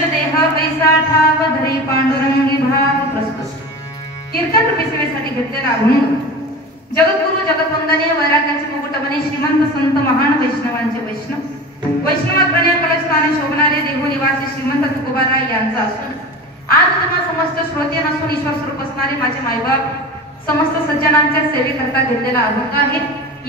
मनुष्य देह ऐसा ठाव धरी पांडुरंगी भाव प्रस्तुत. कीर्तन रूपी सेवेसाठी घेतलेला अभंग. जगद्गुरु जगतवंदनीय वैराग्याचे मुकुटमणी श्रीमंत संत महान वैष्णवांचे वैष्णवाग्रण्या कलस्थाने शोभणारे देहू निवासी श्रीमंत तुकोबाराय यांचा असून आज तुम्हा समस्त श्रोते नसून ईश्वर स्वरूप असणारे माझे मायबाप समस्त सज्जनांच्या सेवेकरता घेतलेला अभंग आहे.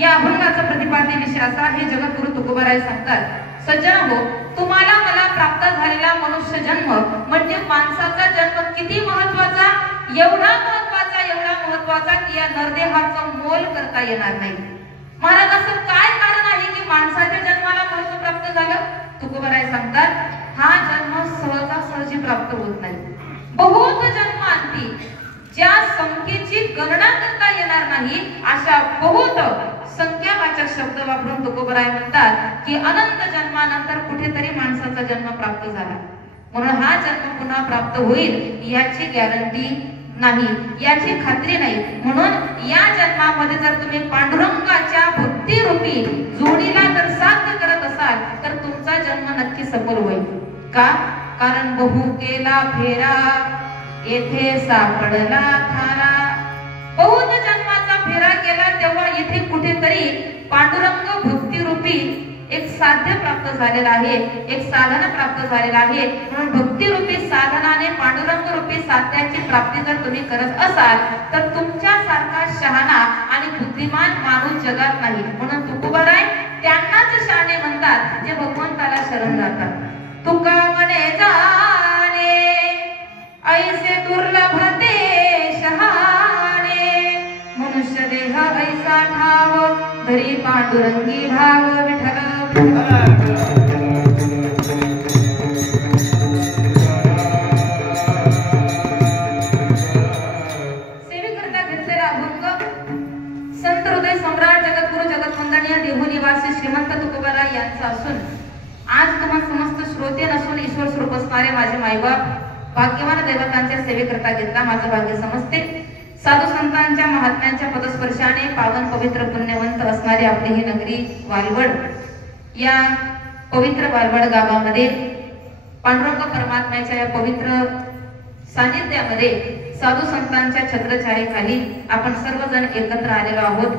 या अभंगाचा प्रतिपाद्य विषय असा आहे. जगद्गुरु तुकोबाराय सांगतात, सज्जन हो, तुम्हाला मला प्राप्त झालेला मनुष्य जन्म म्हणजे माणसाचा जन्म किती महत्वाचा, एवढा महत्वाचा की या नरदेहाचा मोल करता येणार नाही. महाराज, असं काय कारण आहे की माणसाच्या जन्माला महत्व प्राप्त झालं? तुकोबाराय सांगतात, हा जन्म सहजासहजी प्राप्त होत नाही. बहुत जन्मांती ज्या संख्येची गणना करता येणार नाही अशा बहुत संख्यावाचक शब्द वापरून तुकोबाराय म्हणतात की अनंत जन्मानंतर कुठेतरी माणसाचा जन्म प्राप्त झाला. म्हणून हा जन्म पुन्हा प्राप्त होईल याची गॅरंटी नाही, याची खात्री नाही. म्हणून या जन्मामध्ये जर तुम्ही पांडुरंगाच्या भक्ती रूपी जोडीला जर साध्य करत असाल तर तुमचा जन्म नक्की सफल होईल. का? कारण बहु केला फेरा येथे सापडला थारा. बहुत जन्माचा फेरा केला तेव्हा इथे कुठेतरी पांडुरंग भक्ती रूपी एक साध्य प्राप्त झालेला आहे, एक साधन प्राप्त झालेला आहे. म्हणून भक्ती रूपी साधनाने पांडुरंग रूपी साध्याची प्राप्ती जर तुम्ही करत असाल तर तुमच्या सारखा शहाणा आणि बुद्धिमान माणूस जगात नाही. म्हणून तुकोबाराय त्यांनाच शहाणे म्हणतात जे भगवंताला शरण जातात. तुका म्हणे जाणे ऐसे दुर्लभ ते शहाणे, मनुष्य देह ऐसा ठाव धरी पांडुरंगी भाव. विठ्ठल सेवेकरता घेतलेला अभंग संत हृदय सम्राट जगद्गुरु जगतवंदनीय देहू निवासी श्रीमंत तुकोबाराय यांचा असून आज तुम्हा समस्त श्रोते नसून ईश्वर स्वरूप असणारे माझे मायबाप भाग्यवान दैवतांच्या सेवेकरता घेतला माझं भाग्य समजते. साधू संतांच्या महात्म्यांच्या पदस्पर्शाने पावन पवित्र पुण्यवंत असणारी आपली ही नगरी वालवड. या पवित्र वालवड गावामध्ये पांडुरंग परमात्म्याच्या या पवित्र सानिध्यामध्ये साधू संतांच्या छत्रछायेखाली आपण सर्वजण एकत्र आलेलो आहोत.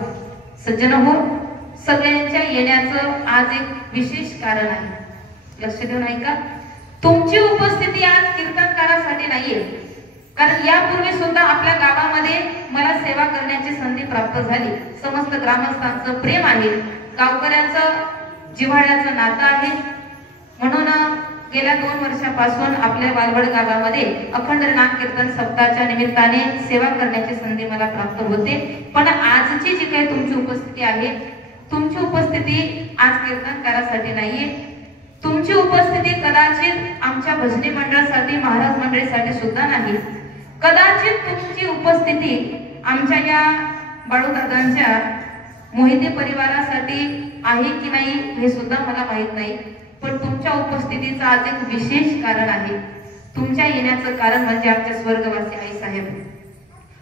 सज्जन हो, सगळ्यांच्या येण्याचं आज एक विशेष कारण आहे. लक्ष देऊन ऐका. तुमची उपस्थिती आज कीर्तनकारासाठी नाहीये, कारण यापूर्वी सुद्धा आपल्या गावामध्ये मला सेवा करण्याची संधी प्राप्त झाली. समस्त ग्रामस्थांचं प्रेम आहे, गावकऱ्यांचं जिव्हाळ्याचं नातं आहे. म्हणून गेल्या 2 वर्षापासून आपल्या वालवड गावामध्ये अखंड नाम कीर्तन सप्ताहाच्या निमित्ताने सेवा करण्याची संधी मला प्राप्त होते. पण आजची जी काही तुमची उपस्थिती आहे, तुमची उपस्थिती आज कीर्तनकारासाठी नाहीये. तुमची उपस्थिती कदाचित आमच्या भजनी मंडळासाठी, महाराज मंडळीसाठी सुद्धा नाही. कदाचित तुमची उपस्थिती आमच्या या बाळूदादांच्या मोहिते परिवारासाठी आहे की नाही हे सुद्धा मला माहित नाही. पण तुमच्या उपस्थितीचं आज एक विशेष कारण आहे. तुमच्या येण्याचं कारण म्हणजे आमच्या स्वर्गवासी आई साहेब.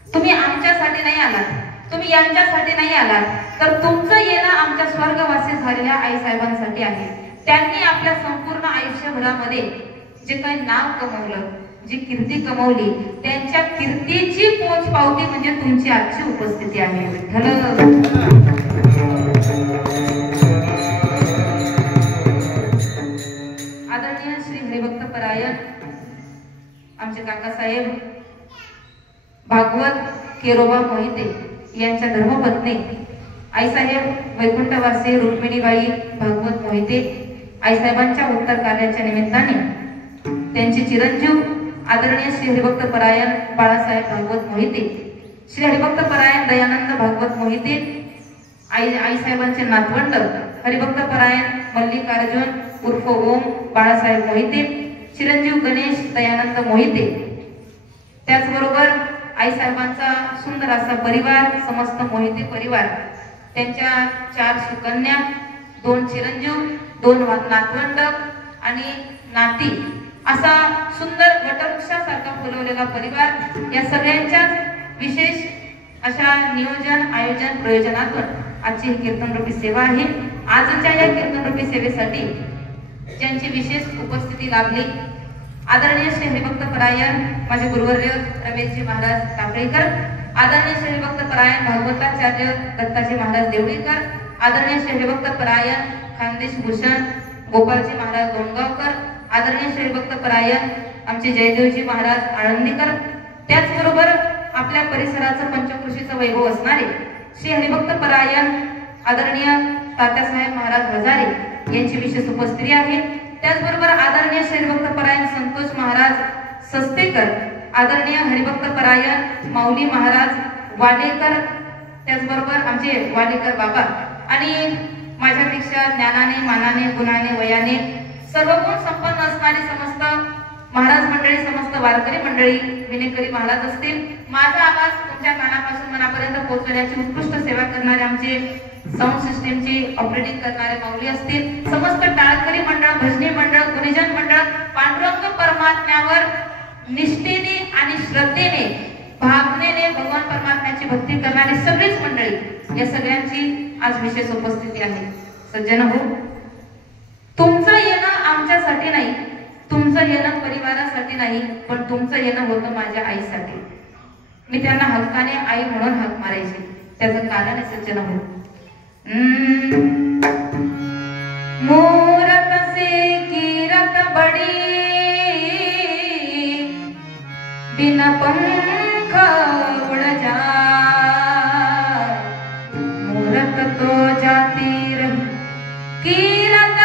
तुम्ही आमच्यासाठी नाही आलात, तुम्ही यांच्यासाठी नाही आलात, तर तुमचं येणं आमच्या स्वर्गवासी झालेल्या आई साहेबांसाठी आहे. त्यांनी आपल्या संपूर्ण आयुष्यभरामध्ये जे काही नाव कमवलं, जी कीर्ती कमवली, त्यांच्या कीर्तीची पोचपावती म्हणजे तुमची आजची उपस्थिती आहे. आदरणीय श्री हरिभक्त परायण आमचे काकासाहेब भागवत केरोबा मोहिते यांच्या धर्मपत्नी आईसाहेब वैकुंठवासी रुक्मिणीबाई भागवत मोहिते आईसाहेबांच्या उत्तर कार्याच्या निमित्ताने त्यांचे चिरंजीव आदरणीय श्री हरिभक्त परायण बाळासाहेब भागवत मोहिते, श्री हरिभक्त परायण दयानंद भागवत मोहिते, आईसाहेबांचे नातवंड हरिभक्त परायण मल्लिकार्जुन उर्फ ओम बाळासाहेब मोहिते, चिरंजीव गणेश दयानंद मोहिते, त्याचबरोबर आईसाहेबांचा सुंदर असा परिवार, समस्त मोहिते परिवार, त्यांच्या 4 सुकन्या, 2 चिरंजीव, 2 नातवंड आणि नाती, असा सुंदर वटवृक्षासारखा फुलवलेला परिवार. या सगळ्यांच्या विशेष अशा नियोजन आयोजन प्रयोजनातून आजची ही कीर्तनरूपी सेवा आहे. आजच्या या कीर्तनरूपी सेवेसाठी ज्यांची विशेष उपस्थिती लाभली आदरणीय श्री हरिभक्त परायण माझे गुरुवर्य रमेशजी महाराज टाकळीकर, आदरणीय श्री हरिभक्त परायण भागवताचार्य दत्ताजी महाराज देवळीकर, आदरणीय श्री हरिभक्त परायण खानदेश भूषण गोपालजी महाराज दोंडगावकर, आदरणीय श्री हरिभक्त परायण आमचे जयदेवजी महाराज आळंदीकर, त्याचबरोबर आपल्या परिसराचं पंचकृषीचं वैभव असणारे श्री हरिभक्त परायण आदरणीय तात्यासाहेब महाराज हजारे यांची विशेष उपस्थिती आहे. त्याचबरोबर आदरणीय श्री हरिभक्त परायण संतोष महाराज सस्तेकर, आदरणीय हरिभक्त परायण माऊली महाराज वाडेकर, त्याचबरोबर आमचे वाडेकर बाबा आणि माझ्यापेक्षा ज्ञानाने मानाने गुणाने वयाने सर्व गुण संपन्न असणारी समस्त महाराज मंडळी, समस्त वारकरी मंडळी, विनेकरी महाराज असतील, माझा आवाज तुमच्या कानापासून मनापर्यंत पोहोचवण्याची उत्कृष्ट सेवा करणारे आमचे साऊंड सिस्टीमची ऑपरेटिंग करणारे माऊली असतील, समस्त टाळकरी मंडळ, भजनी मंडळ, गुणीजन मंडळ, पांडुरंग परमात्म्यावर निष्ठेने आणि श्रद्धेने भावनेने भगवान परमात्म्याची भक्ती करणारी सगळीच मंडळी, या सगळ्यांची आज विशेष उपस्थिती आहे. सज्जन हो, तुमचं येणं आमच्यासाठी नाही, तुमचं येणं परिवारासाठी नाही, पण तुमचं येणं होतं माझ्या आईसाठी. मी त्यांना हक्काने आई म्हणून हाक मारायची, त्याचं कारण आहे सज्जन हो. मूरत से कीरत बड़ी बिन पंख उड़ जा, मूरत तो जाती रही कीरत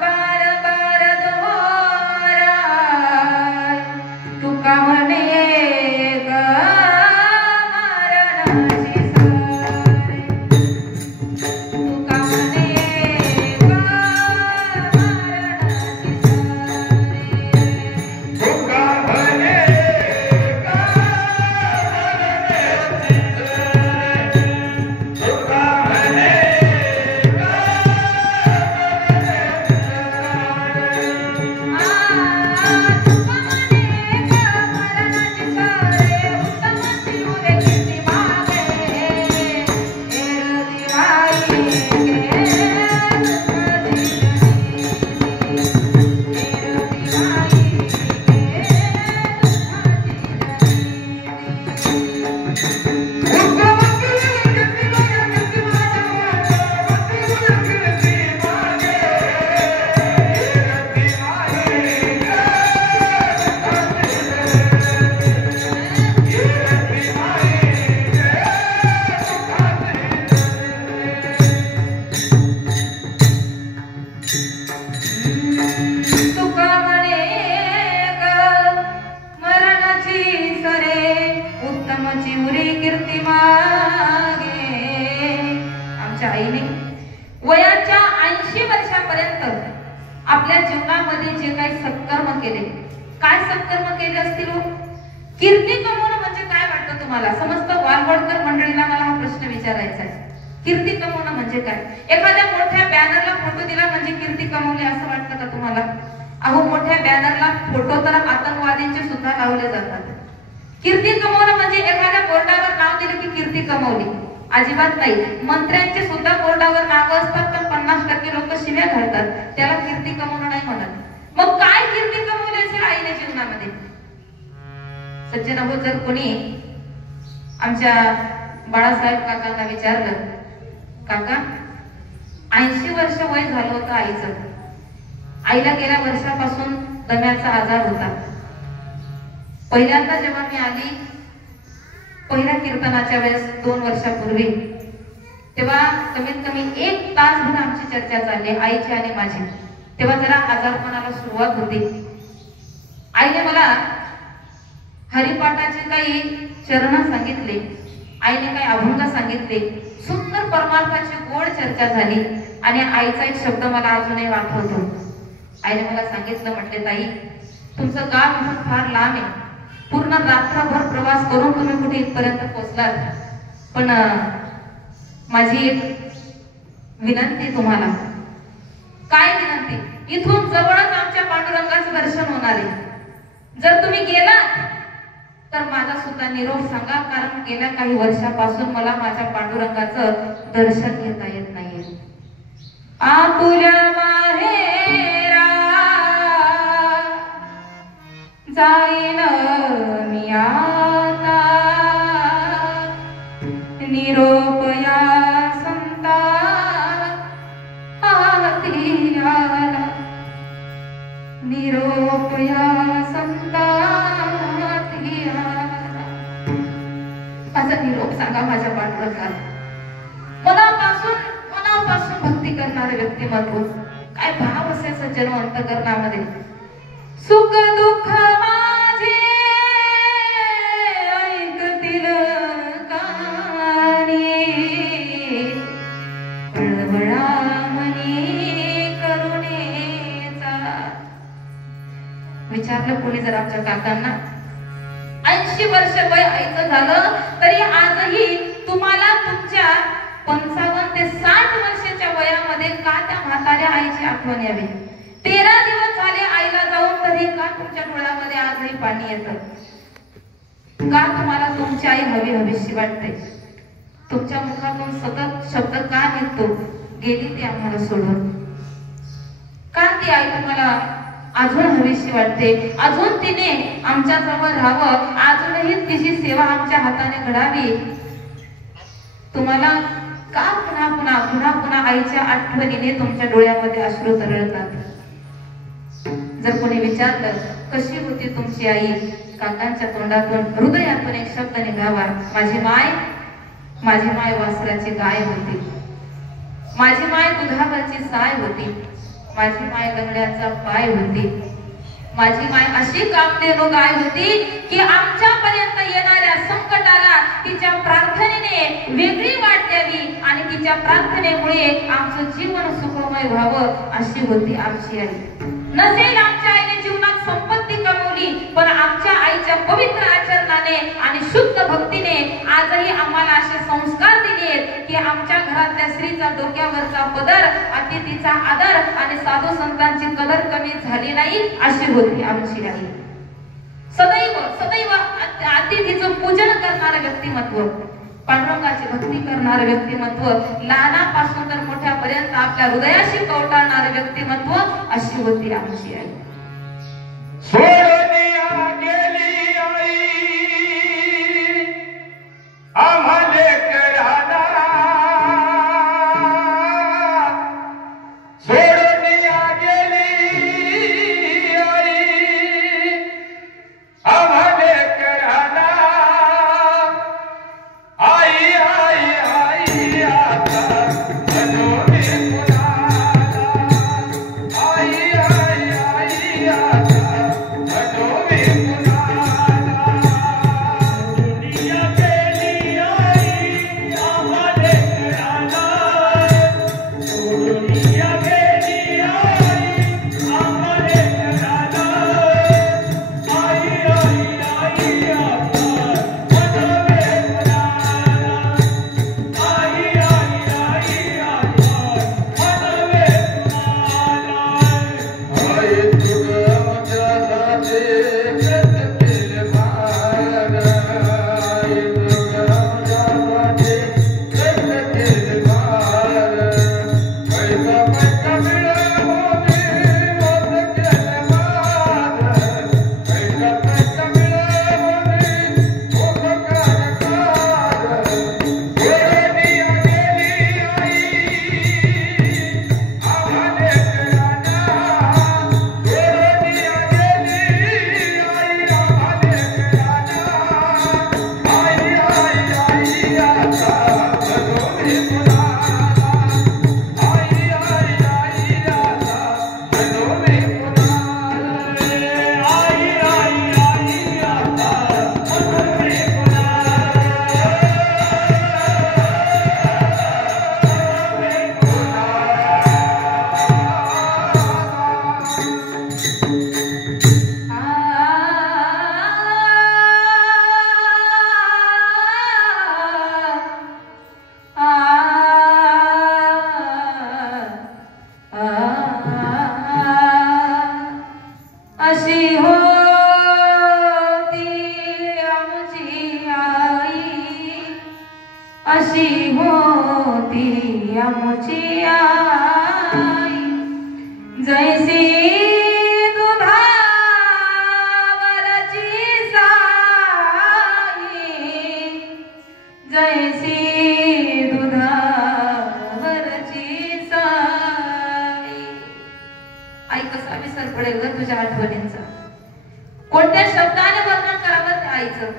बार बार दोहरा, तुका म्हणे वयाच्या 80 वर्षापर्यंत आपल्या जीवनामध्ये जे काही सत्कर्म केले, काय सत्कर्म केले असतील हो? कीर्ती कमवणं म्हणजे काय वाटतं तुम्हाला? समस्त वालवडकर मंडळीला मला हा प्रश्न विचारायचा आहे. कीर्ती कमवणं म्हणजे काय? एखाद्या मोठ्या बॅनरला फोटो दिला म्हणजे कीर्ती कमवली असं वाटतं का तुम्हाला? अहो, मोठ्या बॅनरला फोटो तर आतंकवादींचे सुद्धा लावले जातात. कीर्ती कमवणं म्हणजे एखाद्या बोर्डावर नाव दिलं की कीर्ती कमवली, अजिबात नाही. मंत्र्यांचे सुद्धा बोर्डावर नाव असतात तर 50% लोक शिव्या घालतात, त्याला कीर्ती कमवणं नाही म्हणत. मग काय कीर्ती कमवली असेल आईने जीवनामध्ये? सज्जन हो, जर कोणी आमच्या बाळासाहेब काकांना विचारलं, काका 80 वर्ष वय झालं होतं आईचं, आईला गेल्या वर्षापासून दम्याचा आजार होता. पहिल्यांदा जेव्हा मी आली पहिल्या कीर्तनाच्या वेळेस 2 वर्षापूर्वी, तेव्हा कमीत कमी 1 तासभर आमची चर्चा चालली आईची आणि माझी. तेव्हा जरा आजारपणाला सुरुवात होती. आईने मला हरिपाठाचे काही चरण सांगितले, आईने काही अभंग सांगितले, सुंदर परमार्थाची गोड चर्चा झाली. आणि आईचा एक शब्द मला अजूनही आठवतो. आईने मला सांगितलं, म्हटले ताई, तुमचं गाव इथून फार लांब आहे, पूर्ण रात्रभर प्रवास करून तुम्ही कुठे इथपर्यंत पोहोचलात, पण माझी एक विनंती तुम्हाला. काय विनंती? इथून जवळच आमच्या पांडुरंगाचं दर्शन होणार आहे. जर तुम्ही गेलात तर माझा सुद्धा निरोप सांगा, कारण गेल्या काही वर्षापासून मला माझ्या पांडुरंगाचं दर्शन घेता येत नाहीये. आतुल्या माहेरा जाईन मी आता निरोप या संता हाती आला, निरोप या संता हाती आला. माझा निरोप सांगा माझ्या पांडुरंगाला. मनापासून भक्ती करणारे व्यक्तिमत्व, काय भाव असायचा जन्म अंतःकरणामध्ये. सुख दुःख माझे ऐकतील कानी, कळवळा मनी करुणेचा. विचारलं कोणी जर आमच्या काकांना, 80 वर्ष वय आईचं झालं तरी आजही तुम्हाला तुमच्या 55 ते 60 वर्षाच्या वयामध्ये का त्या म्हाताऱ्या आईची आठवण यावी? 13 दिवस झाले आईला जाऊन तरी का तुमच्या डोळ्यामध्ये आजही पाणी येतं? का तुम्हाला तुमची आई हवी हवीशी वाटते? तुमच्या मुखातून सतत शब्द का निघतो, गेली ती आम्हाला सोडून? का ती आई तुम्हाला अजून हवीशी वाटते? अजून तिने आमच्या जवळ राहावं, अजूनही तिची सेवा आमच्या हाताने घडावी. तुम्हाला का पुन्हा पुन्हा पुन्हा पुन्हा आईच्या आठवणीने तुमच्या डोळ्यामध्ये अश्रू तरळतात? जर कोणी विचारलं कशी होती तुमची आई, काकांच्या तोंडातून हृदयातून एक शब्द निघावा, माझी माय वासराची गाय होती, माझी माय दुधावरची साय होती, माझी माय लंगड्याचा पाय होती, माझी माय अशी कामधेनू गाय होती की आमच्यापर्यंत येणाऱ्या संकटाला तिच्या प्रार्थनेने वेगळी वाट द्यावी आणि तिच्या प्रार्थनेमुळे आमचं जीवन सुखमय व्हावं, अशी होती आमची आई. नसेल आमच्या आईने जीवनात संपत्ती कमवली, पण आमच्या आईच्या पवित्र आचरणाने आणि शुद्ध भक्तीने आजही आम्हाला असे संस्कार दिले की आमच्या घरातल्या स्त्रीचा डोक्यावरचा पदर, अतिथीचा आदर आणि साधू संतांची कदर कमी झाली नाही, अशी होती आमची आई. सदैव अतिथीचं पूजन करणारं व्यक्तिमत्व, पांडुरंगाची भक्ती करणारं व्यक्तिमत्व, लहानापासून तर मोठ्यापर्यंत आपल्या हृदयाशी कवटाळणारं व्यक्तिमत्व, अशी होती आमची आई. सोडनिया गेली आई आम्हाले कराला, सोडनिया गेली आई आम्हाले कराला. आई आई आई आता मनोरे पुराला, आई आई आई आता मनोरे पुराला. दुनिया गेली आई आम्हाले कराला, दुनिया गेली आई आम्हाले कराला. आई आई आई आता मनोरे पुराला, आई आई आई आता मनोरे पुराला. आई तुझ्या माझ्यासाठी व्रत केले भार, आई तुझ्या माझ्यासाठी व्रत केले भार. पैसा पैसा मिळवून व्रत केले भार, पैसा पैसा मिळवून उपकार कर. सोडनिया गेली आई आम्हाले कराला, सोडनिया गेली आई आम्हाले कराला. आई आई आई आता मनोरे पुराला, आई आई आई आता मनोरे पुराला. आई आई आई आता मनोरे अशी होती आमची आई, अशी होती आमची आई. जैसी दुधावर विसर पडेल ग तुझ्या आठवणींचा. कोणत्या शब्दाने वर्णन करावं त्या आईचं.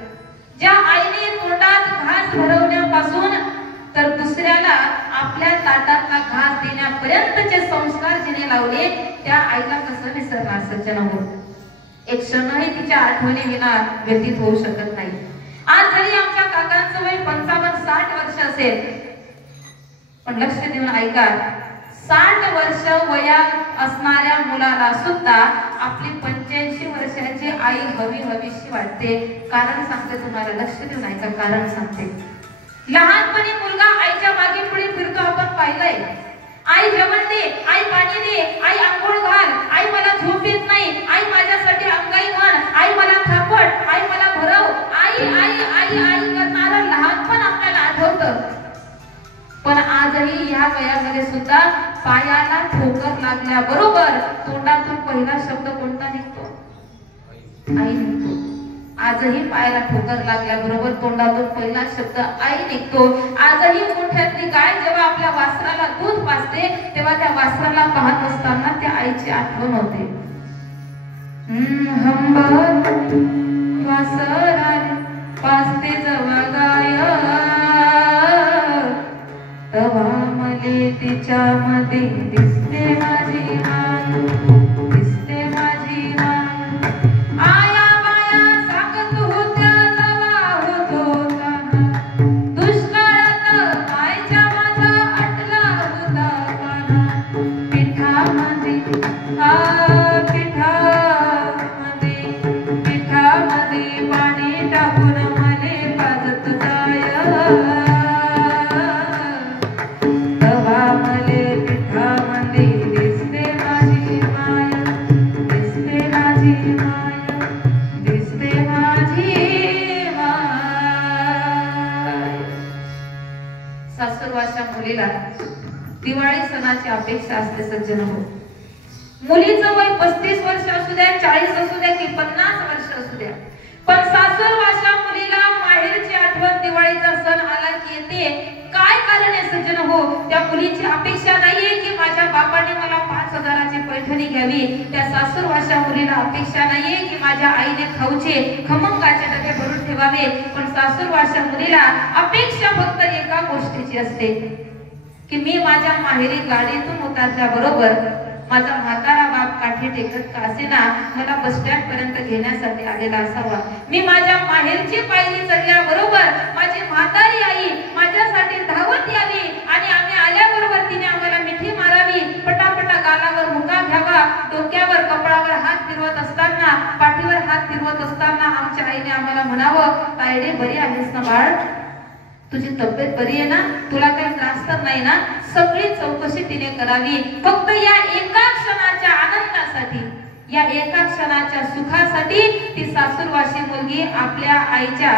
ज्या आईने तोंडात घास भरवण्यापासून तर दुसऱ्याला आपल्या ताटातला घास देण्यापर्यंतचे संस्कार जिने लावले त्या आईला कसं विसरणार सज्जनांनो. एक क्षणही तिच्या आठवणी विना व्यतीत होऊ शकत नाही. आज जरी आमच्या काकांचं वय 55-60 वर्ष असेल, पण लक्ष देऊन ऐका, 60 वर्ष वयात असणाऱ्या मुलाला सुद्धा आपली 85 वर्षाची आई हवी हवीशी वाटते. कारण सांगते तुम्हाला, लक्ष देऊन ऐका, कारण सांगते. लहानपणी मुलगा आईच्या मागे पुढे फिरतो, आपण पाहिलंय. आई जेवण दे, आई पाणी दे, आई आंघोळ घाल, आई मला झोप येत नाही, आई माझ्यासाठी अंगाई म्हण, आई मला थापट, आई मला भरव, आई आई आई आई करणारं लहानपण आपल्याला आठवतं. पण आजही ह्या वयामध्ये सुद्धा पायाला ठोकर लागल्याबरोबर तोंडातून पहिला शब्द कोणता निघतो? आई निघतो. आजही पायाला ठोकर लागल्याबरोबर तोंडातून पहिला शब्द आई निघतो. आजही मोठ्यातली गाय जेव्हा आपल्या वासराला दूध पाजते तेव्हा त्या वासराला पाहत असताना त्या आईची आठवण होते. वासराला पाजते जेव्हा गाय, तेव्हा मले तिच्यामध्ये दिसते माझी माय, दिसते माझी माय. आया मुलीला दिवाळी सणाची अपेक्षा असते सज्जनांनो. मुलीचं वय 35 वर्ष असू द्या, 40 असू द्या की 50 वर्ष असू द्या, पण सासूरवाच्या मुलीला माहेरची आठवण दिवाळीचा सण आला की येते. काय कारण आहे सज्जनांनो? त्या मुलीची अपेक्षा नाहीये की माझ्या बापाने मला 5000ची पैठणी घ्यावी. त्या सासूरवाच्या मुलीला अपेक्षा नाहीये की माझ्या आईने खाऊचे खमंगाचे डबे भरून ठेवावे. पण सासूरवाच्या मुलीला अपेक्षा फक्त एका गोष्टीची असते की मी माझ्या माहेरी गाडीतून उतरल्याबरोबर माझा म्हातारा बाप काठी टेकत का असेना मला बस स्टँड पर्यंत घेण्यासाठी आलेला असावा. मी माझ्या माहेरची पायरी चढल्याबरोबर माझी म्हातारी आई माझ्यासाठी धावत यावी आणि आम्ही आल्याबरोबर तिने आम्हाला मिठी मारावी, पटापटा गालावर मुका घ्यावा, डोक्यावर कपडावर हात फिरवत असताना, पाठीवर हात फिरवत असताना आमच्या आईने आम्हाला म्हणावं, तायडे बरी आहेस ना बाळ, तुझी तब्येत बरी आहे ना, तुला काही त्रास तर नाही ना. सगळी चौकशी तिने करावी फक्त या एका क्षणाच्या आनंदासाठी, या एका क्षणाच्या सुखासाठी. ती सासूरवाशी मुलगी आपल्या आईच्या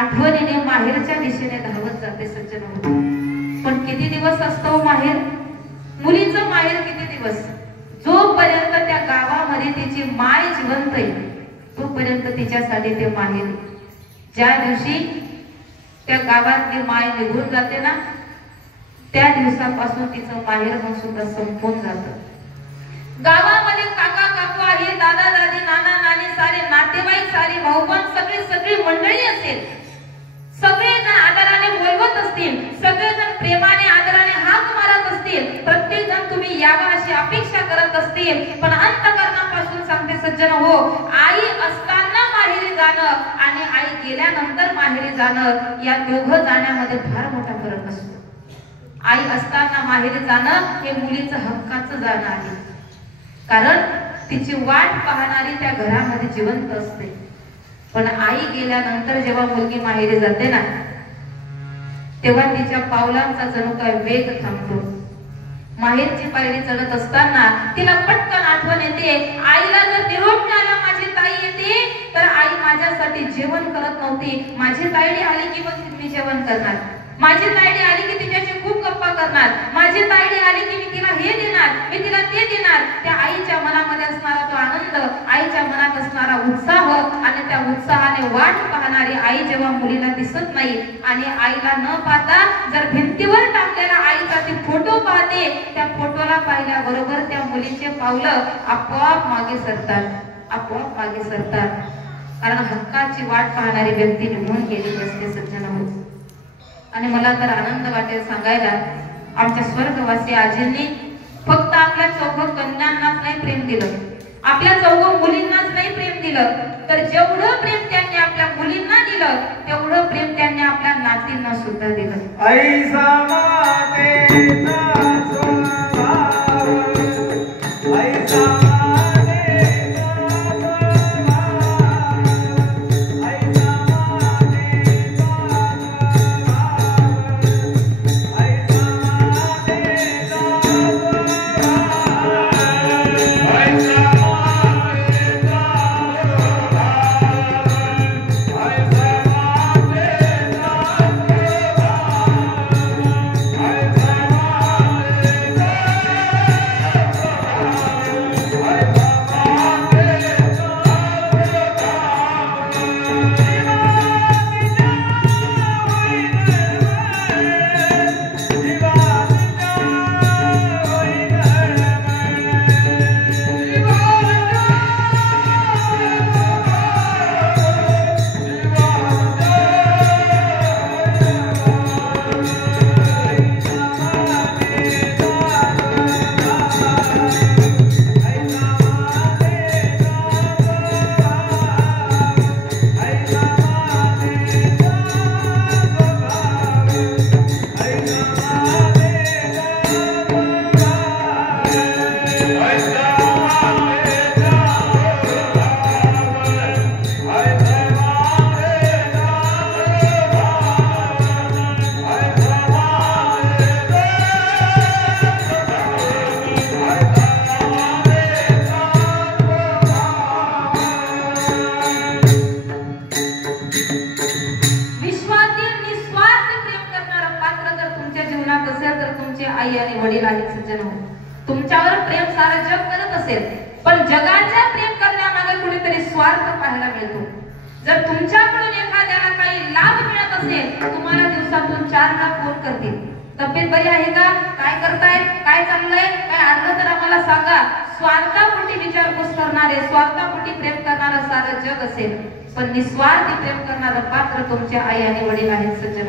आठवणीने माहेरच्या दिशेने धावत जाते सज्जनांनो. पण किती दिवस असतो माहेर? मुलीचं माहेर किती दिवस? जोपर्यंत त्या गावामध्ये तिची माय जिवंत आहे तोपर्यंत तिच्यासाठी ते माहेर. ज्या दिवशी त्या गावातली माय निघून जाते ना, त्या दिवसापासून तिचं माहेर मग सुद्धा संपून जातं. गावामध्ये काका काकू आहे, दादा दादी, नाना नानी, सारे नातेवाईक, सारे भाऊबंद, सगळी मंडळी असेल, सगळेजण आदराने बोलवत असतील, सगळेजण प्रेमाने आदराने हाक मारत असतील, प्रत्येक जण तुम्ही यावा अशी अपेक्षा करत असतील. पण अंतःकरणापासून सांगते सज्जन हो, आई असताना माहेरी जाणं आणि आई गेल्यानंतर माहेरी जाणं या दोघं जाण्यामध्ये फार मोठा फरक असतो. आई असताना माहेरी जाणं हे मुलीचं हक्काचं जाणं आहे, कारण तिची वाट पाहणारी त्या घरामध्ये जिवंत असते. पण आई गेल्यानंतर जेव्हा मुलगी माहेरी जाते ना, तेव्हा तिच्या पावलांचा जणू काय वेग थांबतो. माहेरची पायरी चढत असताना तिला पटकन आठवण येते, आईला जर निरोप मिळाला माझी ताई येते तर आई माझ्यासाठी जेवण करत नव्हती. माझी ताईडी आली की मग मी जेवण करणार, माझी ताईडी आली की तिच्याशी खूप गप्पा करणार, माझी ताईडी आली की मी तिला हे देणार, मी तिला ते देणार. त्या आईच्या मनामध्ये असणारा तो आनंद, आईच्या मनात असणारा उत्साह आणि त्या उत्साहाने वाट पाहणारी आई जेव्हा मुलीला दिसत नाही आणि आईला न पाहता जर भिंतीवर टाकलेला आईचा ती फोटो पाहते, त्या फोटोला पाहिल्याबरोबर त्या मुलीचे पावलं आपोआप मागे सरतात, कारण हक्काची वाट पाहणारी व्यक्ती निघून गेली असते सज्जन. आणि मला तर आनंद वाटेल सांगायला, आमच्या स्वर्गवासी आजींनी फक्त आपल्या चौघ कन्यांनाच नाही प्रेम दिलं, आपल्या चौघ मुलींनाच नाही प्रेम दिलं, तर जेवढं प्रेम त्यांनी आपल्या मुलींना दिलं तेवढं प्रेम त्यांनी आपल्या नातींना सुद्धा दिलं. ऐसा मातेचा स्वभाव, ऐसा आई आणि वडील आहेत सज्जन. तुमच्यावर प्रेम सारं जग करत असेल, पण जगाच्या प्रेम करण्यामागे कुठेतरी स्वार्थ पाहायला मिळतो. जर तुमच्याकडून एखाद्याला काही लाभ मिळत असेल, तुम्हाला दिवसातून 4 वेळा फोन करतील, तब्येत बरी आहे का, काय करताय, काय चाललंय, काय आणलं तर आम्हाला सांगा. स्वार्थापोटी विचारपूस करणारे, स्वार्थापोटी प्रेम करणारं सारं जग असेल, पण निस्वार्थी प्रेम करणारं पात्र तुमचे आई आणि वडील आहेत सज्जन.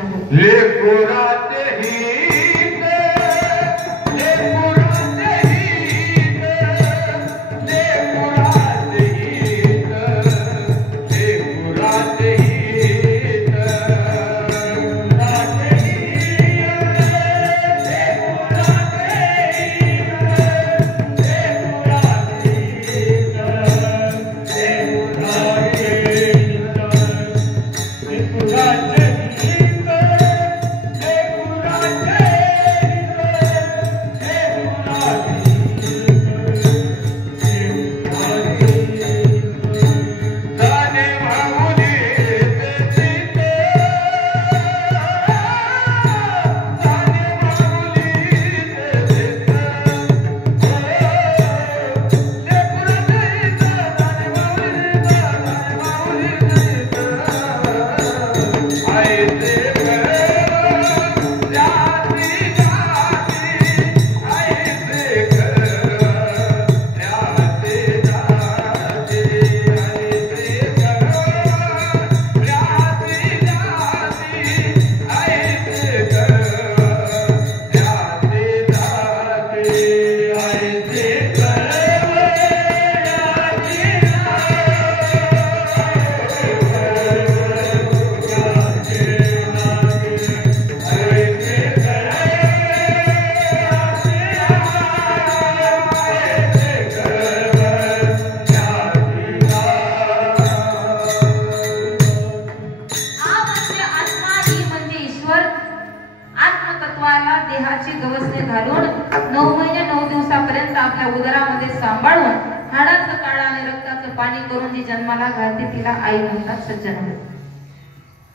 देहाची गवसणी घालून 9 महिने 9 दिवसापर्यंत आपल्या उदरामध्ये सांभाळून हाडाचं काळं आणि रक्ताचं पाणी करून जी जन्माला घालते तिला आई म्हणतात सज्जन.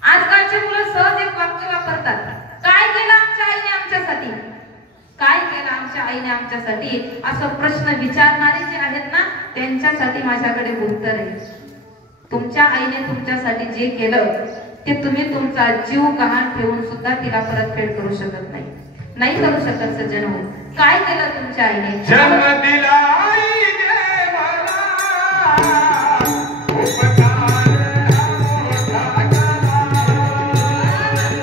आजकालची मुलं सहज एक वाक्य वापरतात, काय केलं आमच्या आईने आमच्यासाठी, काय केलं आमच्या आईने आमच्यासाठी, असं प्रश्न विचारणारे जे आहेत ना त्यांच्यासाठी माझ्याकडे उत्तर आहे. तुमच्या आईने तुमच्यासाठी जे केलं ते तुम्ही तुमचा जीव गहाण ठेवून सुद्धा तिला परतफेड करू शकत नाही करू शकत सज्जन हो. काय केलं तुमच्या आईने? जन्म दिला आईने मला, उपकार हा मोठा केला.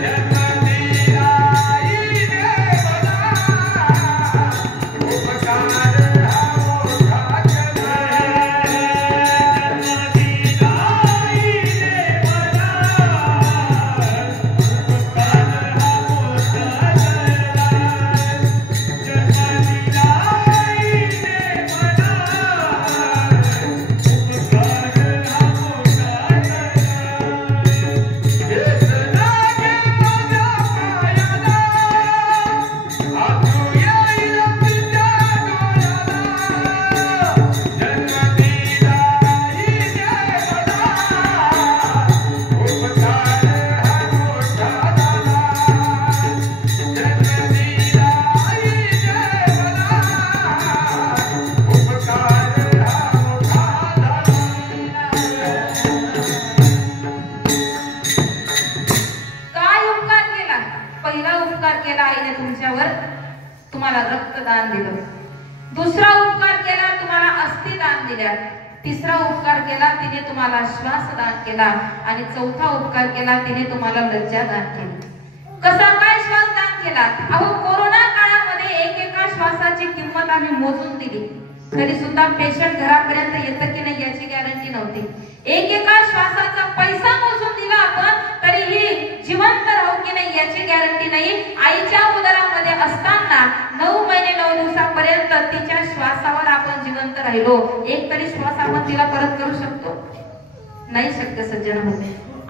जन्म दिला आईने मला, उपकार हा मोठा केला. जन्म दिला आईने मला, उपकार हा मोठा तुम्हाला रक्तदान दिलं, दुसरा उपकार केला तुम्हाला अस्थिदान दिल्या, तिसरा उपकार केला तिने तुम्हाला श्वासदान केला आणि चौथा उपकार केला तिने तुम्हाला लज्जादान केली. कसा काय श्वासदान केला? अहो कोरोना काळामध्ये एकेका श्वासाची किंमत आम्ही मोजून दिली, तरी सुद्धा पेशंट घरापर्यंत येतं की नाही याची गॅरंटी नव्हती. एकेका श्वासाचा पैसा मोजून दिला आपण, तरीही जिवंत राहू की नाही याची गॅरंटी नाही. आईच्या उदरामध्ये असताना 9 महिने 9 दिवसापर्यंत तिच्या श्वासावर आपण जिवंत राहिलो. एक तरी श्वास आपण तिला परत करू शकतो? नाही शक्य सज्जन हो.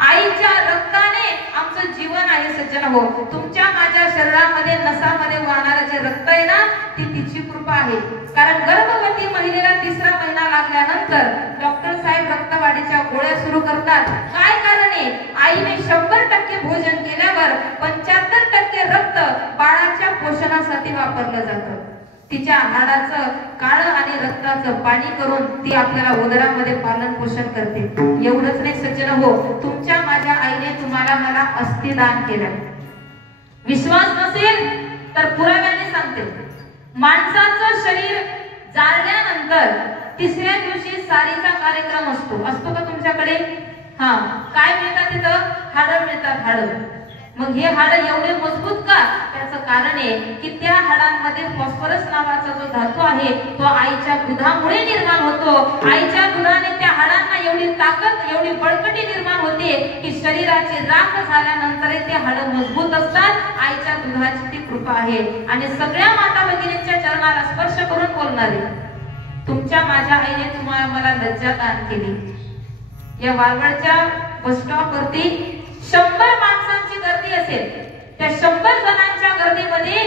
आईच्या रक्ताने आमचं जीवन आहे सज्जन हो. तुमच्या माझ्या शरीरामध्ये नसामध्ये वाहणारं जे रक्त आहे ना, ती तिची कृपा आहे. कारण गर्भवती महिलेला 3रा महिना लागल्यानंतर डॉक्टर साहेब रक्तवाढीच्या गोळ्या सुरू करतात. काय कारण आहे? आईने 100% भोजन केल्यावर 75% रक्त बाळाच्या पोषणासाठी वापरलं जातं. तिच्या हाडाचं काळं आणि रक्ताचं पाणी करून ती आपल्याला उदरामध्ये पालन पोषण करते. एवढंच नाही सज्जन हो, तुमच्या माझ्या आईने तुम्हाला मला अस्थिदान केलं. विश्वास नसेल तर पुराव्याने सांगते, माणसाचं शरीर जाळल्यानंतर 3ऱ्या दिवशी सारीचा कार्यक्रम असतो का तुमच्याकडे? काय मिळतात तिथं? हाडं मिळतात, हाडं. मग हे हाडं एवढे मजबूत का? त्याचं कारण आहे की त्या हाडांमध्ये फॉस्फरस नावाचा जो धातू आहे तो आईच्या दुधामुळे निर्माण होतो. आईच्या दुधाने त्या हाडांना एवढी ताकद, एवढी बळकटी निर्माण होते की शरीराची राख झाल्यानंतर ते हाडं मजबूत असतात. आईच्या दुधाची ती कृपा आहे. आणि सगळ्या माता भगिनींच्या चरणाला स्पर्श करून बोलणारे, तुमच्या माझ्या आईने तुम्हाला मला लज्जादान केली. या वारवडच्या बस स्टॉप वरती 100 माणसांची गर्दी असेल, त्या 100 जणांच्या गर्दीमध्ये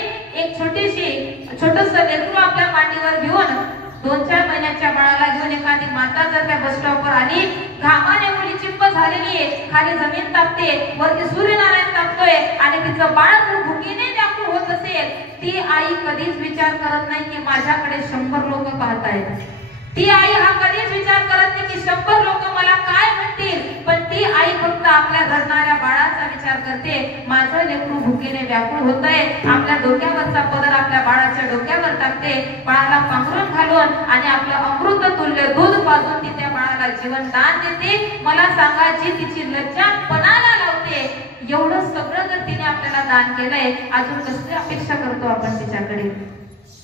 एक छोटस लेकरू आपल्या मांडीवर घेऊन 2-4 महिन्याच्या बाळाला घेऊन एखादी माता जर त्या बस स्टॉपवर आली, घामाने मुली चिंप झालेली आहे, खाली जमीन तापते, वरती सूर्यनारायण तापतोय आणि तिचं बाळ जर भुकीने व्याकुळ होत असेल, ती आई कधीच विचार करत नाही की माझ्याकडे 100 लोक पाहतायत. ती आई हा कधीच विचार करत नाही की 100 लोक मला काय म्हणतील, पण ती आई फक्त आपल्या रडणाऱ्या बाळाचा विचार करते. माझं लेकरू भुकेने व्याकुळ होतंय, आपल्या डोक्यावरचा पदर आपल्या बाळाच्या डोक्यावर टाकते, बाळाला पांघरून घालून आणि आपलं अमृत तुल्य दूध पाजून ती त्या बाळाला जीवन दान देते. मला सांगा, जी तिची लज्जा पणाला लावते, एवढं सगळं जर तिने आपल्याला दान केलंय, अजून कसली अपेक्षा करतो आपण तिच्याकडे?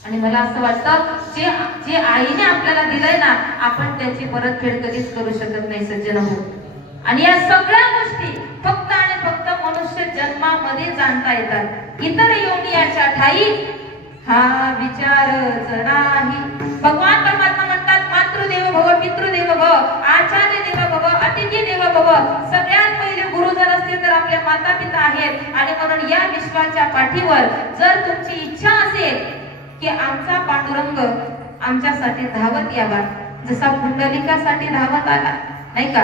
आणि मला असं वाटतं, जे आईने आपल्याला दिलंय ना, आपण त्याची परतफेड कधीच करू शकत नाही सज्जन हो. आणि या सगळ्या गोष्टी फक्त आणि फक्त मनुष्य जन्मामध्ये जाणता येतात. इतर योनियाच्या ठाई हा विचारच नाही. भगवान परमात्मा म्हणतात, मातृदेव भव, पितृदेव भव, आचार्य देव भव, अतिथी देव भव. सगळ्यात पहिले गुरु जर असतील तर आपले माता पिता आहेत. आणि म्हणून या विश्वाच्या पाठीवर जर तुमची इच्छा असेल की आमचा पांडुरंग आमच्यासाठी धावत यावा, जसा पुंडलिकासाठी धावत आला नाही का,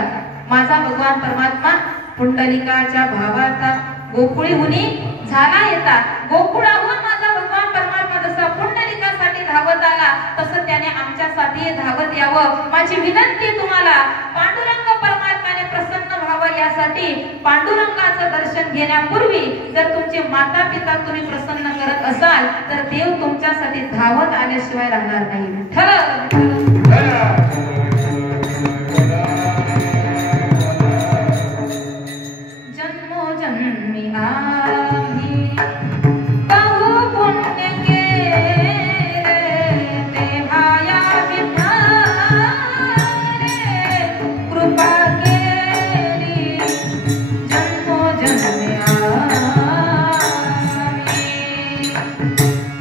माझा भगवान परमात्मा पुंडलिकाच्या भावाचा गोकुळीहुनी झाला येता. गोकुळाहून माझा भगवान परमात्मा जसा पुंडलिकासाठी धावत आला, तसं त्याने आमच्यासाठी धावत यावं. माझी विनंती तुम्हाला, पांडुरंग परमात्मा यासाठी पांडुरंगाचं दर्शन घेण्यापूर्वी जर तुमचे माता पिता तुम्ही प्रसन्न करत असाल तर देव तुमच्यासाठी धावत आल्याशिवाय राहणार नाही. जन्मोजन्मी आम्ही बहु पुण्य केले तेव्हा या विठाने कृपा केली. जन्मोजन्मी आम्ही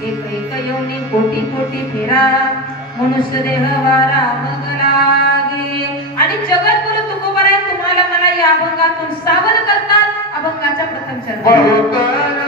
एक एक योनी कोटी कोटी फेरा मनुष्य देह वारा मग लागे. आणि जगद्गुरु तुकोबाराय तुम्हाला मला या अभंगातून सावध करतात. अभंगाच्या प्रथम चरण